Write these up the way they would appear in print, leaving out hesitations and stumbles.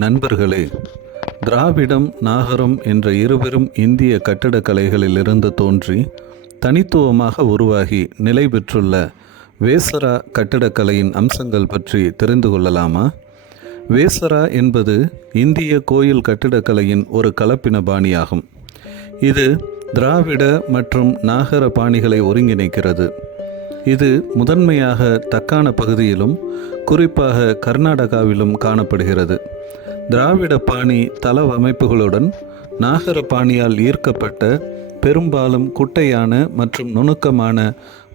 நண்பர்களே, திராவிடம், நாகரம் என்ற இருவரும் இந்திய கட்டடக்கலைகளிலிருந்து தோன்றி தனித்துவமாக உருவாகி நிலை பெற்றுள்ள வேசரா கட்டடக்கலையின் அம்சங்கள் பற்றி தெரிந்து கொள்ளலாமா? வேசரா என்பது இந்திய கோயில் கட்டிடக்கலையின் ஒரு கலப்பின பாணியாகும். இது திராவிட மற்றும் நாகர பாணிகளை ஒருங்கிணைக்கிறது. இது முதன்மையாக தக்கான பகுதியிலும் குறிப்பாக கர்நாடகாவிலும் காணப்படுகிறது. திராவிட பாணி தளவமைப்புகளுடன் நாகர பாணியால் ஈர்க்கப்பட்ட பெரும்பாலும் குட்டையான மற்றும் நுணுக்கமான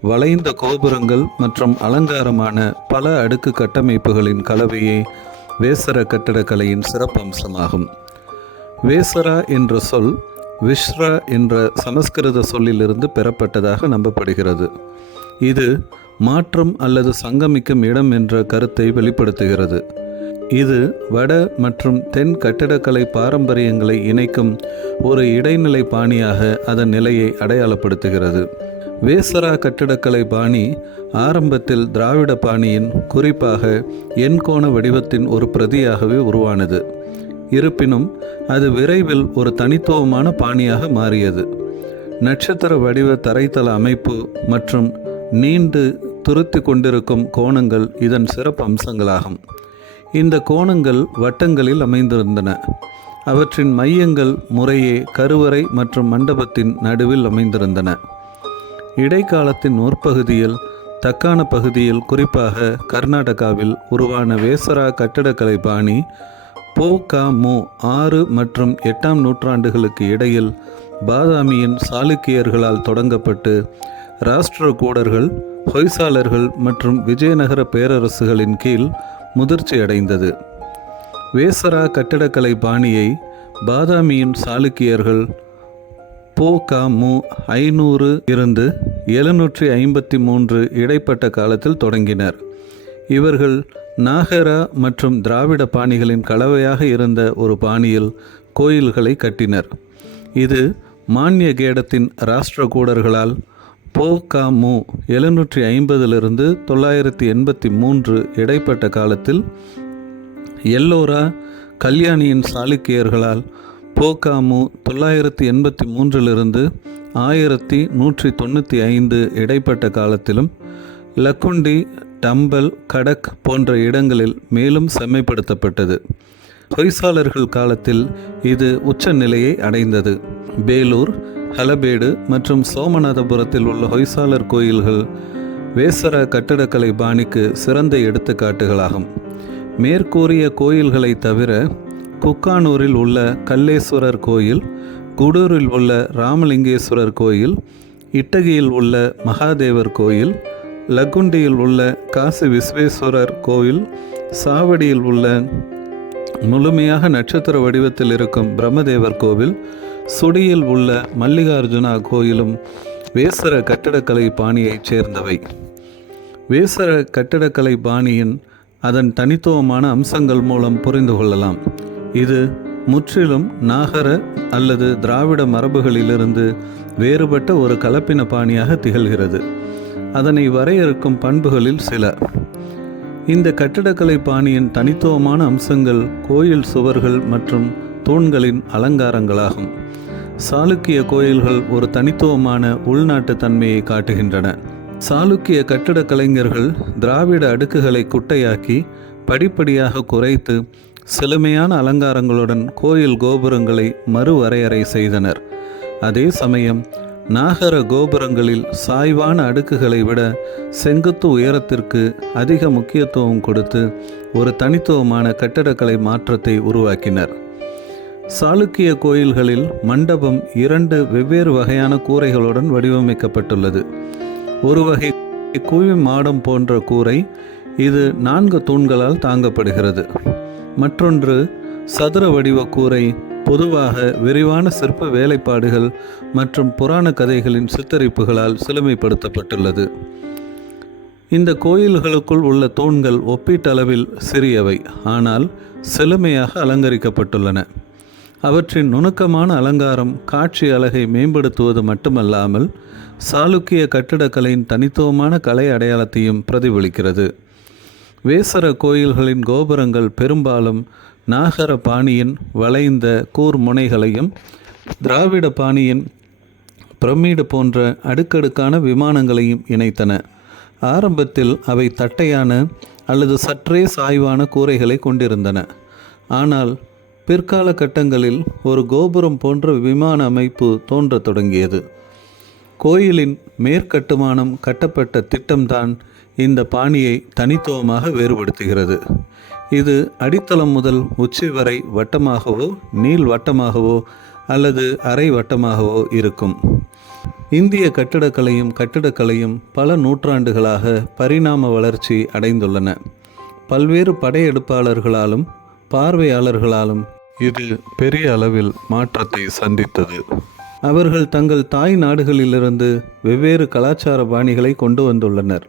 வளைந்த கோபுரங்கள் மற்றும் அலங்காரமான பல அடுக்கு கட்டமைப்புகளின் கலவையே வேசர கட்டடக்கலையின் சிறப்பம்சமாகும். வேசரா என்ற சொல் விஸ்ரா என்ற சமஸ்கிருத சொல்லிலிருந்து பெறப்பட்டதாக நம்பப்படுகிறது. இது மாற்றம் அல்லது சங்கமிக்கும் இடம் என்ற கருத்தை வெளிப்படுத்துகிறது. இது வட மற்றும் தென் கட்டிடக்கலை பாரம்பரியங்களை இணைக்கும் ஒரு இடைநிலை பாணியாக அதன் நிலையை அடையாளப்படுத்துகிறது. வேசரா கட்டிடக்கலை பாணி ஆரம்பத்தில் திராவிட பாணியின் குறிப்பாக எண்கோண வடிவத்தின் ஒரு பிரதியாகவே உருவானது. இருப்பினும் அது விரைவில் ஒரு தனித்துவமான பாணியாக மாறியது. நட்சத்திர வடிவ தரைத்தள அமைப்பு மற்றும் நீண்டு துருத்தி கொண்டிருக்கும் கோணங்கள் இதன் சிறப்பு அம்சங்களாகும். இந்த கோணங்கள் வட்டங்களில் அமைந்திருந்தன. அவற்றின் மையங்கள் முறையே கருவறை மற்றும் மண்டபத்தின் நடுவில் அமைந்திருந்தன. இடைக்காலத்தின் முற்பகுதியில் தக்கான பகுதியில் குறிப்பாக கர்நாடகாவில் உருவான வேசரா கட்டடக்கலை பாணி பொ.கா.மு. 6 மற்றும் 8ஆம் நூற்றாண்டுகளுக்கு இடையில் பாதாமியின் சாளுக்கியர்களால் தொடங்கப்பட்டு ராஷ்டிரகூடர்கள், ஹொய்சாலர்கள் மற்றும் விஜயநகர பேரரசுகளின் கீழ் முதிர்ச்சி அடைந்தது. வேசரா கட்டிடக்கலை பாணியை பாதாமியின் சாளுக்கியர்கள் பொ.கா.மு. 500 இருந்து 753 இடைப்பட்ட காலத்தில் தொடங்கினர். இவர்கள் நாகரா மற்றும் திராவிட பாணிகளின் கலவையாக இருந்த ஒரு பாணியில் கோயில்களை கட்டினர். இது மான்யகேடத்தின் ராஷ்டிரகூடர்களால் பொ.கா.மு. 750 983 இடைப்பட்ட காலத்தில் எல்லோரா கல்யாணியின் சாளுக்கியர்களால் பொ.கா.மு. 983 1195 இடைப்பட்ட காலத்திலும் லக்குண்டி, டம்பல், கடக் போன்ற இடங்களில் மேலும் செம்மைப்படுத்தப்பட்டது. ஹொய்சாலர்கள் காலத்தில் இது உச்ச நிலையை அடைந்தது. பேலூர், ஹலபேடு மற்றும் சோமநாதபுரத்தில் உள்ள ஹொய்சாலர் கோயில்கள் வேசரா கட்டடக்கலை பாணிக்கு சிறந்த எடுத்துக்காட்டுகளாகும். மேற்கூறிய கோயில்களை தவிர குக்கானூரில் உள்ள கல்லேஸ்வரர் கோயில், குடூரில் உள்ள ராமலிங்கேஸ்வரர் கோயில், இட்டகியில் உள்ள மகாதேவர் கோயில், லக்குண்டியில் உள்ள காசி விஸ்வேஸ்வரர் கோயில், சாவடியில் உள்ள முழுமையாக நட்சத்திர வடிவத்தில் இருக்கும் பிரம்மதேவர் கோவில், சுடியில் உள்ள மல்லிகார்ஜுனா கோயிலும் வேசர கட்டடக்கலை பாணியைச் சேர்ந்தவை. வேசர கட்டடக்கலை பாணியின் அதன் தனித்துவமான அம்சங்கள் மூலம் புரிந்து கொள்ளலாம். இது முற்றிலும் நாகர அல்லது திராவிட மரபுகளிலிருந்து வேறுபட்ட ஒரு கலப்பின பாணியாக திகழ்கிறது. அதனை வரையறுக்கும் பண்புகளில் சில. இந்த கட்டடக்கலை பாணியின் தனித்துவமான அம்சங்கள் கோயில் சுவர்கள் மற்றும் தூண்களின் அலங்காரங்களாகும். சாளுக்கிய கோயில்கள் ஒரு தனித்துவமான உள்நாட்டு தன்மையை காட்டுகின்றன. சாளுக்கிய கட்டிடக் கலைஞர்கள் திராவிட அடுக்குகளை குட்டையாக்கி படிப்படியாக குறைத்து செழுமையான அலங்காரங்களுடன் கோயில் கோபுரங்களை மறுவரையறை செய்தனர். அதே சமயம் நாகர கோபுரங்களில் சாய்வான அடுக்குகளை விட செங்குத்து உயரத்திற்கு அதிக முக்கியத்துவம் கொடுத்து ஒரு தனித்துவமான கட்டடக்கலை மாற்றத்தை உருவாக்கினர். சாளுக்கிய கோயில்களில் மண்டபம் 2 வெவ்வேறு வகையான கூரைகளுடன் வடிவமைக்கப்பட்டுள்ளது. ஒரு வகை குவி மாடம் போன்ற கூரை, இது 4 தூண்களால் தாங்கப்படுகிறது. மற்றொன்று சதுர வடிவ கூரை, பொதுவாக விரிவான சிற்ப வேலைப்பாடுகள் மற்றும் புராண கதைகளின் சித்தரிப்புகளால் சிலுமைப்படுத்தப்பட்டுள்ளது. இந்த கோயில்களுக்குள் உள்ள தூண்கள் ஒப்பீட்டளவில் சிறியவை, ஆனால் செழுமையாக அலங்கரிக்கப்பட்டுள்ளன. அவற்றின் நுணுக்கமான அலங்காரம் காட்சி அழகை மேம்படுத்துவது மட்டுமல்லாமல் சாளுக்கிய கட்டிடக்கலையின் தனித்துவமான கலை அடையாளத்தையும் பிரதிபலிக்கிறது. வேசர கோயில்களின் கோபுரங்கள் பெரும்பாலும் நாகர பாணியின் வளைந்த கூர் முனைகளையும் திராவிட பாணியின் பிரமிடு போன்ற அடுக்கடுக்கான விமானங்களையும் இணைத்தன. ஆரம்பத்தில் அவை தட்டையான அல்லது சற்றே சாய்வான கூரைகளை கொண்டிருந்தன. ஆனால் பிற்கால கட்டங்களில் ஒரு கோபுரம் போன்ற விமான அமைப்பு தோன்றத் தொடங்கியது. கோயிலின் மேற்கட்டுமானம் கட்டப்பட்ட திட்டம்தான் இந்த பாணியை தனித்துவமாக வேறுபடுத்துகிறது. இது அடித்தளம் முதல் உச்சி வரை வட்டமாகவோ நீள் வட்டமாகவோ அல்லது அரை வட்டமாகவோ இருக்கும். இந்திய கட்டிடக்கலையும் பல நூற்றாண்டுகளாக பரிணாம வளர்ச்சி அடைந்துள்ளன. பல்வேறு படையெடுப்பாளர்களாலும் பார்வையாளர்களாலும் இது பெரிய அளவில் மாற்றத்தை சந்தித்தது. அவர்கள் தங்கள் தாய் நாடுகளிலிருந்து வெவ்வேறு கலாச்சார பாணிகளை கொண்டு வந்துள்ளனர்.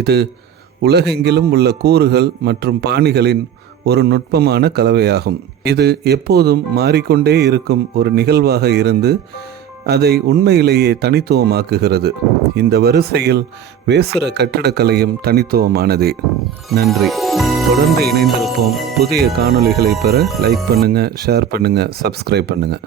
இது உலகெங்கிலும் உள்ள கூறுகள் மற்றும் பாணிகளின் ஒரு நுட்பமான கலவையாகும். இது எப்போதும் மாறிக்கொண்டே இருக்கும் ஒரு நிகழ்வாக இருந்து அதை உண்மையிலேயே தனித்துவமாக்குகிறது. இந்த வரிசையில் வேசர கட்டிடக்கலையும் தனித்துவமானதே. நன்றி. தொடர்ந்து இணைந்திருப்போம். புதிய காணொளிகளை பெற லைக் பண்ணுங்கள், ஷேர் பண்ணுங்கள், சப்ஸ்கிரைப் பண்ணுங்கள்.